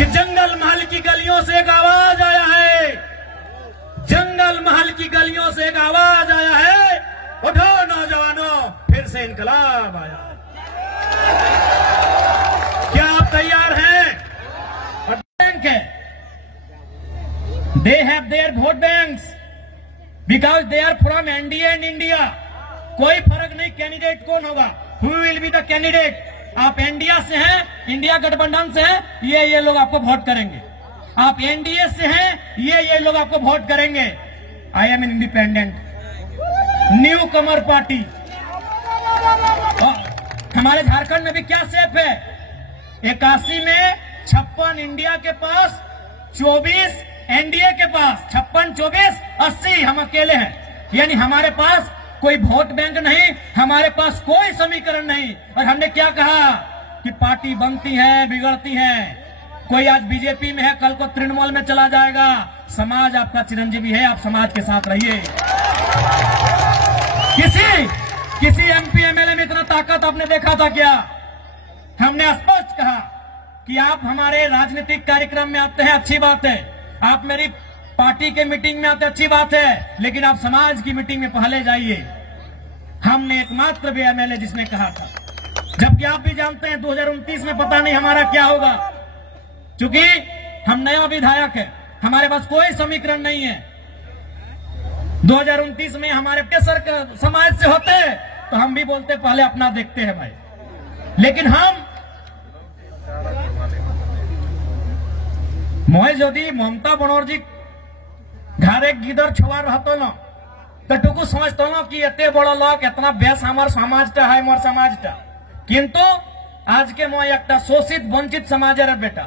कि जंगल महल की गलियों से एक आवाज आया है, जंगल महल की गलियों से एक आवाज आया है, उठो नौजवानों फिर से इनकलाब आया। क्या आप तैयार हैं? और बैंक है, they have their vote banks because they are from NDA and India. कोई फर्क नहीं कैंडिडेट कौन होगा, who will be the candidate. आप इंडिया से हैं, इंडिया गठबंधन से हैं, ये लोग आपको वोट करेंगे। आप एनडीए से हैं, ये लोग आपको वोट करेंगे। I am an independent new Qamar party. हमारे झारखंड में भी क्या सेफ है, 81 में 56 इंडिया के पास, 24 एनडीए के पास, 56, 24, 80 हम अकेले हैं। यानी हमारे पास कोई वोट बैंक नहीं, हमारे पास कोई समीकरण नहीं। और हमने क्या कहा कि पार्टी बनती है बिगड़ती है, कोई आज बीजेपी में है कल को तृणमूल में चला जाएगा। समाज आपका चिरंजीवी है, आप समाज के साथ रहिए। किसी एमपी एमएलए में इतना ताकत आपने देखा था क्या? हमने स्पष्ट कहा कि आप हमारे राजनीतिक कार्यक्रम में आते हैं, अच्छी बात है, आप मेरी पार्टी के मीटिंग में आते, अच्छी बात है, लेकिन आप समाज की मीटिंग में पहले जाइए। हमने एकमात्र भी एमएलए जिसने कहा था, जबकि आप भी जानते हैं 2029 में पता नहीं हमारा क्या होगा, क्योंकि हम नया विधायक है, हमारे पास कोई समीकरण नहीं है। 2029 में हमारे केसर समाज से होते तो हम भी बोलते पहले अपना देखते हैं भाई, लेकिन हम मैं यदि ममता बनर्जी घरे गिदर छुआ रहतो न तो टुकु समझतो न कि एते बड़ा लोग इतना बेस हमार समाजटा है, मोर समाजटा। किंतु आज के मैं एक शोषित वंचित समाजेर बेटा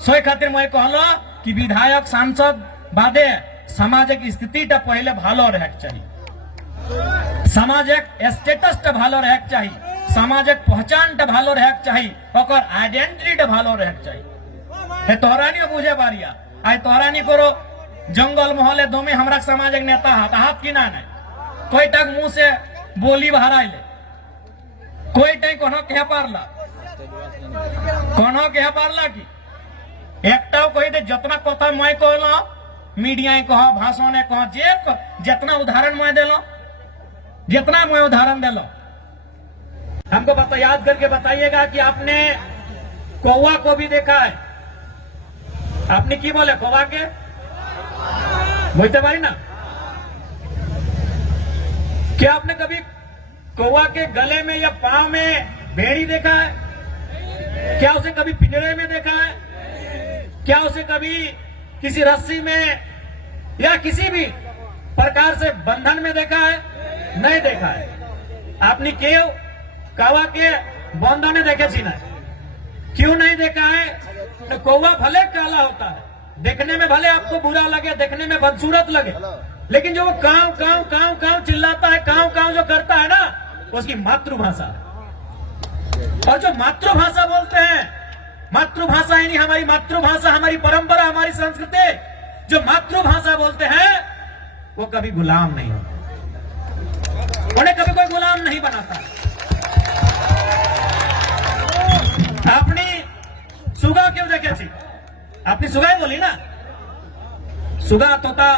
सोई खातिर मैं कहलो कि विधायक सांसद बादे सामाजिक स्थितिटा पहले भालो रहे चाहिए, सामाजिक स्टेटसटा भालो रहे चाहिए, सामाजिक पहचानटा भालो रहे चाहिए, ओकर आइडेंटिटीटा भालो रहे चाहिए। तोहरा नहीं बुझे बारिया, आई तोहरा नहीं करो जंगल मोहल्ले दोमे हमरा सामाजिक नेता हाथ की ना नहीं, कोई टक मुंह से बोली बहरा ले, कोई टक कोनो कह पारला की एकटाও कही दे जितना कथा मैं कहलो मीडिया कह भाषण कह जे जितना उदाहरण मैं देलो, जितना मैं उदाहरण देलो, हमको बता याद करके बताइएगा कि आपने कौवा को भी देखा है। आपने की बोले कौवा के बोलते भाई ना, क्या आपने कभी कौवा के गले में या पांव में भेड़ी देखा है? क्या उसे कभी पिंजरे में देखा है? क्या उसे कभी किसी रस्सी में या किसी भी प्रकार से बंधन में देखा है? नहीं देखा है। आपने क्यों कौवा के बंधन देखे छी ना? क्यों नहीं देखा है? तो कौवा भले काला होता है, देखने में भले आपको बुरा लगे, देखने में बदसूरत लगे, लेकिन जो वो काव काव काव काव चिल्लाता है, काव काव जो करता है ना, उसकी मातृभाषा। और जो मातृभाषा बोलते हैं, मातृभाषा यानी हमारी मातृभाषा, हमारी परंपरा, हमारी संस्कृति, जो मातृभाषा बोलते हैं वो कभी गुलाम नहीं होता, उन्हें कभी कोई गुलाम नहीं बनाता। आपने सुगा क्यों देखे थी? आपने सुगा ही बोली ना, सुगा तोता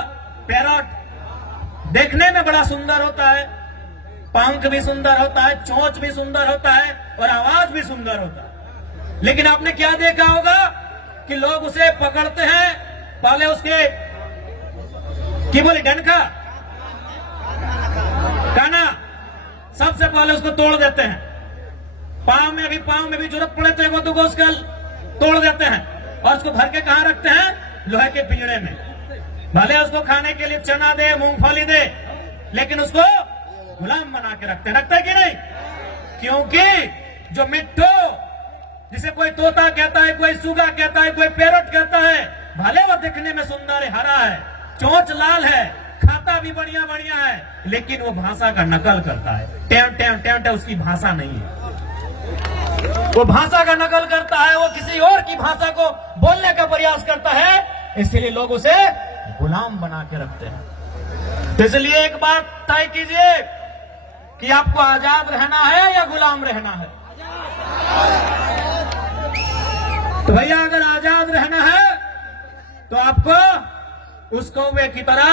पैरट देखने में बड़ा सुंदर होता है, पंख भी सुंदर होता है, चोंच भी सुंदर होता है और आवाज भी सुंदर होता है, लेकिन आपने क्या देखा होगा कि लोग उसे पकड़ते हैं, पहले उसके की बोले डंका काना सबसे पहले उसको तोड़ देते हैं, पांव में भी जरूरत पड़े तो वो तो उसका तोड़ देते हैं और उसको भर के कहां रखते हैं? लोहे के पिंजरे में। भले उसको खाने के लिए चना दे, मूंगफली दे, लेकिन उसको गुलाम बना के रखते है कि नहीं? क्योंकि जो मिट्टू जिसे कोई तोता कहता है, कोई सुगा कहता है, कोई पैरट कहता है, भले वो दिखने में सुंदर है, हरा है, चोंच लाल है, खाता भी बढ़िया बढ़िया है, लेकिन वो भाषा का नकल करता है। टेम टेम टेम टेम उसकी भाषा नहीं है, वो भाषा का नकल करता है, वो किसी और की भाषा को बोलने का प्रयास करता है, इसलिए लोग उसे गुलाम बना के रखते हैं। तो इसलिए एक बात तय कीजिए कि आपको आजाद रहना है या गुलाम रहना है। तो भैया अगर आजाद तो आपको उस कौवे की तरह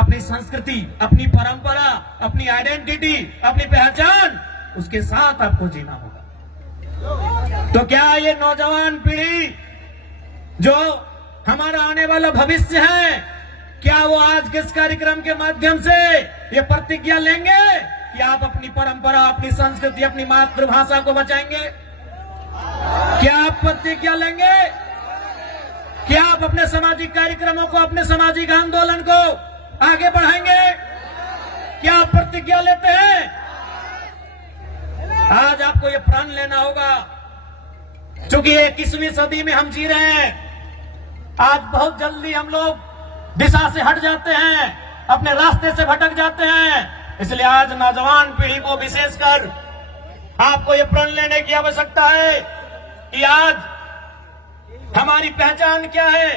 अपनी संस्कृति, अपनी परंपरा, अपनी आइडेंटिटी, अपनी पहचान, उसके साथ आपको जीना होगा। तो क्या ये नौजवान पीढ़ी जो हमारा आने वाला भविष्य है, क्या वो आज के इस कार्यक्रम के माध्यम से ये प्रतिज्ञा लेंगे कि आप अपनी परंपरा, अपनी संस्कृति, अपनी मातृभाषा को बचाएंगे? क्या आप प्रतिज्ञा लेंगे? क्या आप अपने सामाजिक कार्यक्रमों को, अपने सामाजिक आंदोलन को आगे बढ़ाएंगे? क्या आप प्रतिज्ञा लेते हैं? आज आपको ये प्रण लेना होगा, क्योंकि 21वीं सदी में हम जी रहे हैं। आज बहुत जल्दी हम लोग दिशा से हट जाते हैं, अपने रास्ते से भटक जाते हैं। इसलिए आज नौजवान पीढ़ी को विशेषकर आपको ये प्रण लेने की आवश्यकता है कि आज हमारी पहचान क्या है,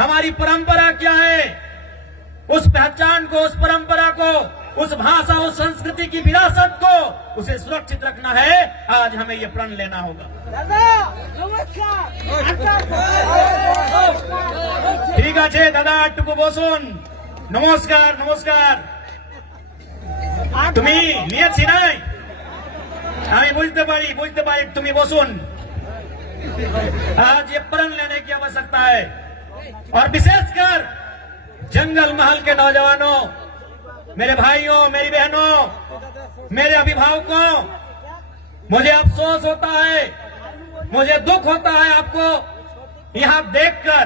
हमारी परंपरा क्या है। उस पहचान को, उस परंपरा को, उस भाषा, उस संस्कृति की विरासत को, उसे सुरक्षित रखना है। आज हमें ये प्रण लेना होगा। ठीक है दादा, टुकु बसुन। नमस्कार नमस्कार। তুমি নিয়েছি নাই, আমি বুঝতে পারি তুমি বসুন। आज ये प्रण लेने की आवश्यकता है, और विशेषकर जंगल महल के नौजवानों, मेरे भाइयों, मेरी बहनों, मेरे अभिभावकों, मुझे अफसोस होता है, मुझे दुख होता है आपको यहां देखकर।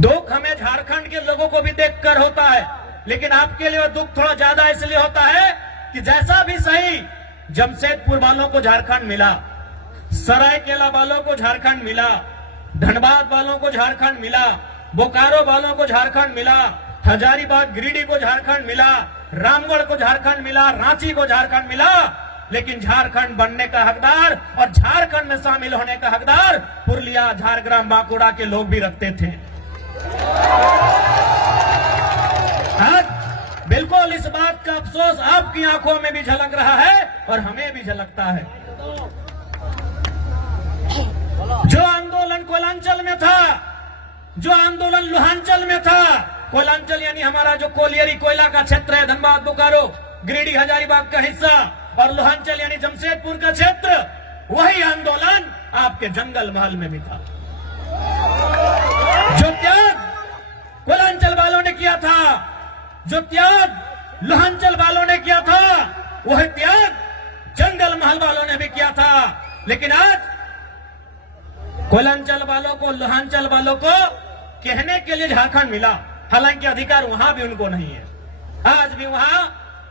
दुख हमें झारखंड के लोगों को भी देखकर होता है, लेकिन आपके लिए दुख थोड़ा ज्यादा इसलिए होता है कि जैसा भी सही, जमशेदपुर वालों को झारखंड मिला, सरायकेला वालों को झारखंड मिला, धनबाद वालों को झारखंड मिला, बोकारो वालों को झारखंड मिला, हजारीबाग गिरिडीह को झारखंड मिला, रामगढ़ को झारखंड मिला, रांची को झारखंड मिला, लेकिन झारखंड बनने का हकदार और झारखंड में शामिल होने का हकदार पुरुलिया, झारग्राम, बांकुड़ा के लोग भी रखते थे। आज बिल्कुल इस बात का अफसोस आपकी आंखों में भी झलक रहा है और हमें भी झलकता है। जो आंदोलन कोयलांचल में था, जो आंदोलन लोहांचल में था, कोयलांचल यानी हमारा जो कोलियरी कोयला का क्षेत्र है, धनबाद, बोकारो, गिरिडीह, हजारीबाग का हिस्सा, और लोहांचल यानी जमशेदपुर का क्षेत्र, वही आंदोलन आपके जंगल महल में भी था। जो त्याग कोयलांचल वालों ने किया था, जो त्याग लोहांचल वालों ने किया था, वह त्याग जंगल महल वालों ने भी किया था। लेकिन आज कोयलांचल वालों को, लोहांचल वालों को कहने के लिए झारखंड मिला, हालांकि अधिकार वहां भी उनको नहीं है। आज भी वहां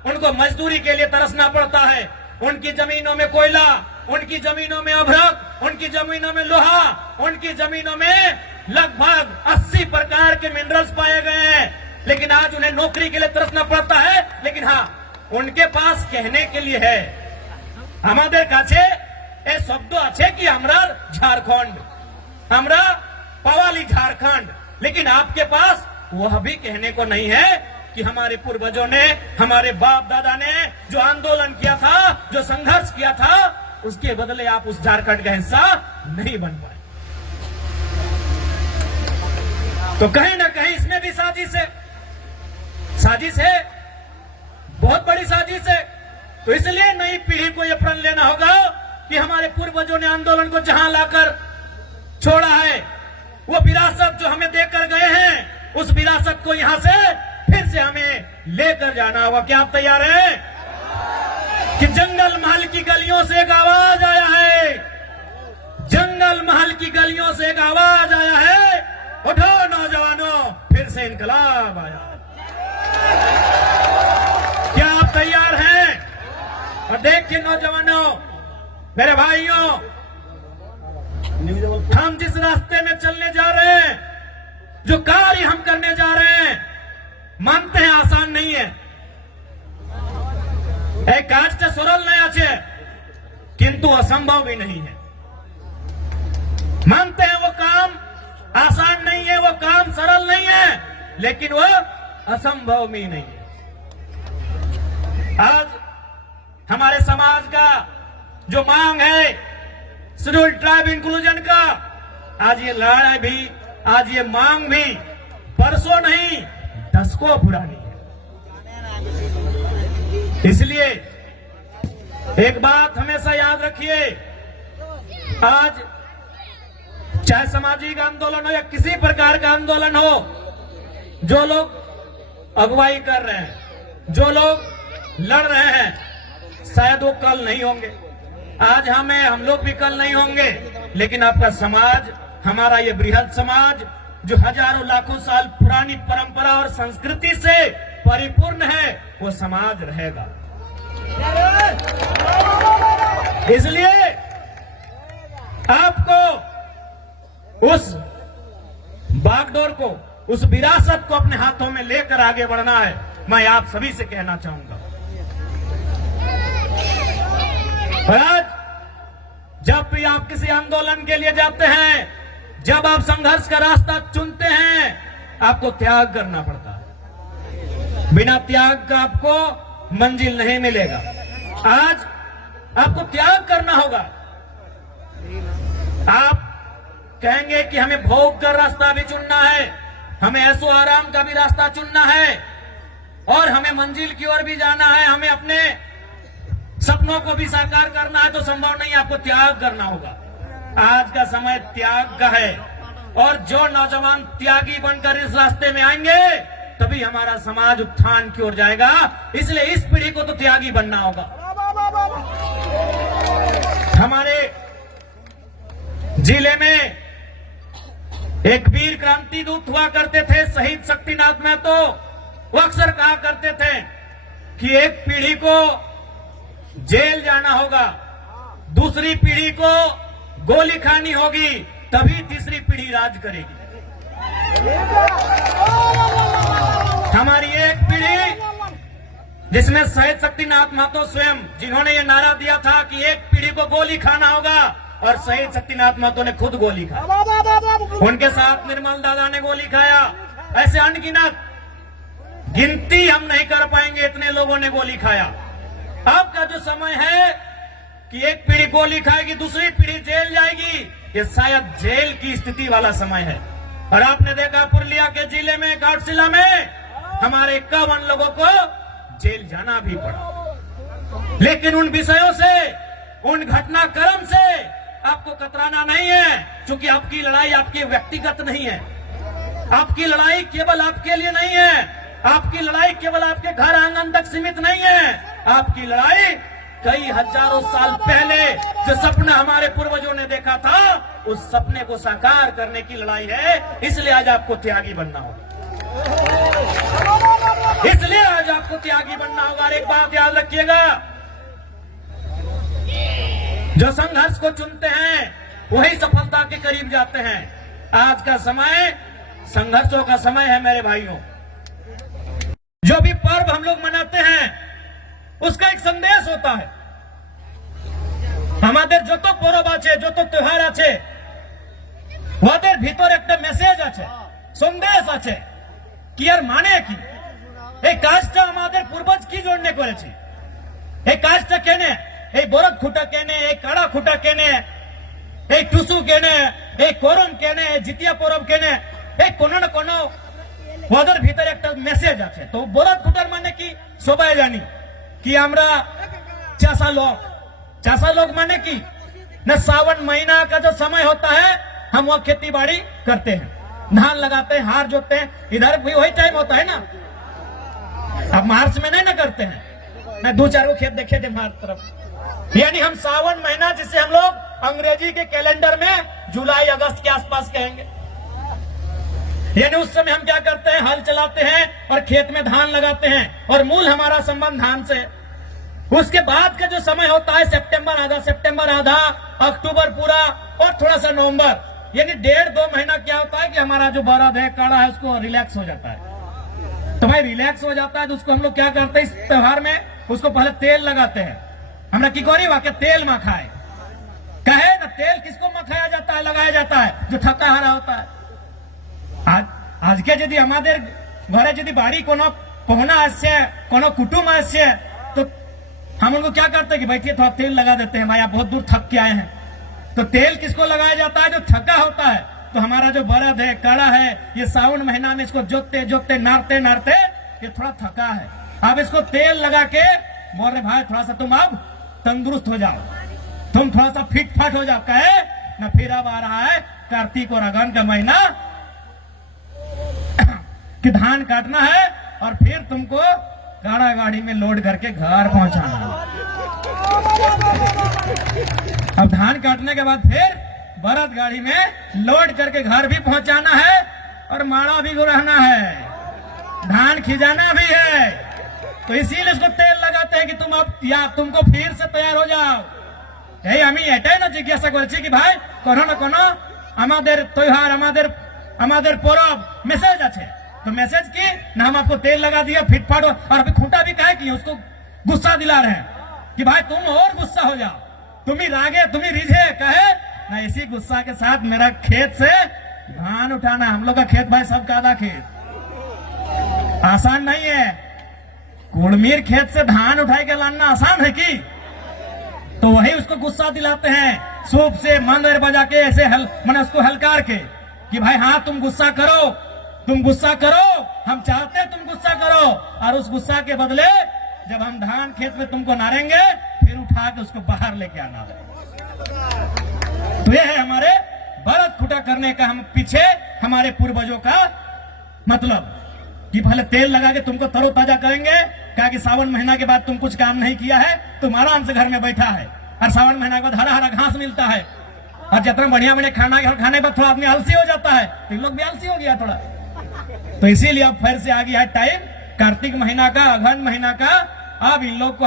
उनको मजदूरी के लिए तरसना पड़ता है। उनकी जमीनों में कोयला, उनकी जमीनों में अभ्रक, उनकी जमीनों में लोहा, उनकी जमीनों में लगभग 80 प्रकार के मिनरल्स पाए गए हैं, लेकिन आज उन्हें नौकरी के लिए तरसना पड़ता है। लेकिन हाँ, उनके पास कहने के लिए है, हमारे काछे ए शब्द আছে कि हमरा झारखंड, हमरा पवाली झारखंड, लेकिन आपके पास वह भी कहने को नहीं है कि हमारे पूर्वजों ने, हमारे बाप दादा ने जो आंदोलन किया था, जो संघर्ष किया था, उसके बदले आप उस झारखंड का हिस्सा नहीं बन पाए। तो कहीं ना कहीं इसमें भी साजिश है, साजिश है, बहुत बड़ी साजिश है। तो इसलिए नई पीढ़ी को यह प्रण लेना होगा कि हमारे पूर्वजों ने आंदोलन को जहां लाकर छोड़ा है, वो विरासत जो हमें देकर गए हैं, उस विरासत को यहां से फिर से हमें लेकर जाना होगा। क्या आप तैयार हैं? कि जंगल महल की गलियों से एक आवाज आया है, जंगल महल की गलियों से एक आवाज आया है, उठो नौजवानों, फिर से इनकलाब आया। क्या आप तैयार हैं? और देखिए नौजवानों, मेरे भाइयों, हम जिस रास्ते में चलने जा रहे हैं, जो कार्य हम करने जा रहे हैं, मानते हैं आसान नहीं है। एक काज तो सरल नहीं আছে, किंतु असंभव भी नहीं है। मानते हैं वो काम आसान नहीं है, वो काम सरल नहीं है, लेकिन वो असंभव भी नहीं है। आज हमारे समाज का जो मांग है शेड्यूल ट्राइब इंक्लूजन का, आज ये लड़ाई भी आज ये मांग भी परसों नहीं दशकों पुरानी है। इसलिए एक बात हमेशा याद रखिए, आज चाहे सामाजिक आंदोलन हो या किसी प्रकार का आंदोलन हो, जो लोग अगुवाई कर रहे हैं, जो लोग लड़ रहे हैं, शायद वो कल नहीं होंगे। आज हम लोग भी कल नहीं होंगे, लेकिन आपका समाज, हमारा ये बृहद समाज जो हजारों लाखों साल पुरानी परंपरा और संस्कृति से परिपूर्ण है, वो समाज रहेगा। इसलिए आपको उस बागडोर को, उस विरासत को अपने हाथों में लेकर आगे बढ़ना है। मैं आप सभी से कहना चाहूंगा, और आज जब भी आप किसी आंदोलन के लिए जाते हैं, जब आप संघर्ष का रास्ता चुनते हैं, आपको त्याग करना पड़ता है। बिना त्याग का आपको मंजिल नहीं मिलेगा। आज आपको त्याग करना होगा। आप कहेंगे कि हमें भोग कर रास्ता भी चुनना है, हमें ऐसो आराम का भी रास्ता चुनना है, और हमें मंजिल की ओर भी जाना है, हमें अपने सपनों को भी साकार करना है, तो संभव नहीं, आपको त्याग करना होगा। आज का समय त्याग का है, और जो नौजवान त्यागी बनकर इस रास्ते में आएंगे, तभी हमारा समाज उत्थान की ओर जाएगा। इसलिए इस पीढ़ी को तो त्यागी बनना होगा। हमारे जिले में एक वीर क्रांति दूत हुआ करते थे, शहीद शक्तिनाथ महतो। वो अक्सर कहा करते थे कि एक पीढ़ी को जेल जाना होगा, दूसरी पीढ़ी को गोली खानी होगी, तभी तीसरी पीढ़ी राज करेगी। हमारी एक पीढ़ी जिसमें शहीद शक्तिनाथ महतो स्वयं, जिन्होंने ये नारा दिया था कि एक पीढ़ी को गोली खाना होगा, और शहीद शक्तिनाथ महतो ने खुद गोली खाई। उनके साथ निर्मल दादा ने गोली खाया। ऐसे अनगिनत, गिनती हम नहीं कर पाएंगे, इतने लोगों ने गोली खाया। आपका जो समय है कि एक पीढ़ी गोली खाएगी, दूसरी पीढ़ी जेल जाएगी, ये शायद जेल की स्थिति वाला समय है। और आपने देखा पुरुलिया के जिले में, घाटशिला में हमारे 51 लोगों को जेल जाना भी पड़ा। लेकिन उन विषयों से, उन घटनाक्रम से आपको कतराना नहीं है, क्योंकि आपकी लड़ाई आपकी व्यक्तिगत नहीं है। आपकी लड़ाई केवल आपके लिए नहीं है, आपकी लड़ाई केवल आपके घर आंगन तक सीमित नहीं है। आपकी लड़ाई कई हजारों साल पहले जो सपना हमारे पूर्वजों ने देखा था, उस सपने को साकार करने की लड़ाई है। इसलिए आज आपको त्यागी बनना होगा। इसलिए आज आपको त्यागी बनना होगा। और एक बात याद रखिएगा, जो संघर्ष को चुनते हैं वही सफलता के करीब जाते हैं। आज का समय संघर्षों का समय है मेरे भाइयों। जो भी पर्व हम लोग मनाते हैं, उसका एक संदेश होता है। हमारे जो तो पर्व आछे, जो तो त्योहार आछे, ওদের ভিতর একটা মেসেজ আছে, সন্দেশ আছে কি আর মানে কি, এই কাজটা আমাদের পূর্বজ কি জন্য করেছে, এই কাজটা কেনে, এই বরদ খুঁটা কেনে, এই কাড়া খুঁটা কেনে, এই টুসু কেনে, এই করম কেনে, জিতিয়া পরব কেনে, এই কোনো না কোনো ওদের ভিতরে একটা মেসেজ আছে। তো বরদ খুঁটার মানে কি সবাই জানি कि আমরা चासा लोग माने की न, सावन महीना का जो समय होता है हम वो खेती बाड़ी करते हैं, धान लगाते हैं, हार जोतते हैं। इधर भी वही टाइम होता है ना। अब मार्च में नहीं ना करते हैं, मैं 2-4 खेत देखे थे हमारी तरफ। यानी हम सावन महीना, जिसे हम लोग अंग्रेजी के कैलेंडर में जुलाई अगस्त के आसपास कहेंगे, यानी उस समय हम क्या करते हैं, हल चलाते हैं और खेत में धान लगाते हैं, और मूल हमारा संबंध धान से। उसके बाद का जो समय होता है सितंबर आधा, अक्टूबर पूरा, और थोड़ा सा नवंबर, यानी 1.5-2 महीना क्या होता है कि हमारा जो बरद है, काड़ा है, उसको रिलैक्स हो जाता है। तो भाई रिलैक्स हो जाता है तो उसको हम लोग क्या करते हैं, इस त्योहार में उसको पहले तेल लगाते हैं। हमरा की करी वाके तेल मखाए कहे ना, तेल किसको मखाया जाता है, लगाया जाता है, जो थका हारा होता है। आज के यदि हमारे घरे यदि बाड़ी कोनो पहुना आसे, कोनो कुटुम आसे, तो हम उनको क्या करते हैं कि बैठिए थोड़ा तेल लगा देते हैं, भाई आप बहुत दूर थक के आए हैं। तो तेल किसको लगाया जाता है, जो थका होता है, तो हमारा जो बरद है, कड़ा है, ये सावन महीना में इसको जोतते जोतते नारते नारते ये थोड़ा थका है। अब इसको तेल लगा के बोल रहे भाई थोड़ा सा तुम अब तंदुरुस्त हो जाओ, तुम थोड़ा सा फिट फाट हो जाओ। कहे ना फिर अब आ रहा है कार्तिक और अगन का महीना कि धान काटना है और फिर तुमको गाड़ा गाड़ी में लोड करके घर पहुंचाना है। अब धान काटने के बाद फिर बरद गाड़ी में लोड करके घर भी पहुंचाना है और माड़ा भी रहना है, धान खिजाना भी है। तो इसीलिए इसको तेल लगाते हैं कि तुम अब या तुमको फिर से तैयार हो जाओ। এই আমি এটাই না জিজ্ঞাসা করেছি কি ভাই কোনো না কোনো আমাদের त्योहार আমাদের परब मैसेज আছে, तो मैसेज की ना हम आपको तेल लगा दिया फिट फाट और अभी खूंटा भी काहे किए, उसको गुस्सा दिला रहे हैं कि भाई तुम और गुस्सा हो जाओ, तुम ही रागे तुम ही रिझे। कहे ना इसी गुस्सा के साथ मेरा खेत से धान उठाना, हम लोग का खेत भाई सब कादा खेत आसान नहीं है। कुड़मीर खेत से धान उठाई के लाना आसान है की? तो वही उसको गुस्सा दिलाते हैं, सूप से मंदिर बजा के ऐसे मैंने उसको हलकार के कि भाई हाँ तुम गुस्सा करो, तुम गुस्सा करो, हम चाहते हैं तुम गुस्सा करो, और उस गुस्सा के बदले जब हम धान खेत में तुमको नारेंगे फिर उठा के उसको बाहर लेके आना है। तो ये है हमारे बरद खुटा करने का हम पीछे हमारे पूर्वजों का मतलब कि पहले तेल लगा के तुमको तरोताजा करेंगे। कहा कि सावन महीना के बाद तुम कुछ काम नहीं किया है, तुम आराम से घर में बैठा है और सावन महीना के बाद हरा हरा घास मिलता है और जितना बढ़िया बढ़िया खाना खाने पर थोड़ा आदमी आलसी हो जाता है, तो इन लोग भी आलसी हो गया थोड़ा। तो इसीलिए अब फिर से आ गया है टाइम कार्तिक महीना का, अगहन महीना का। अब इन लोग को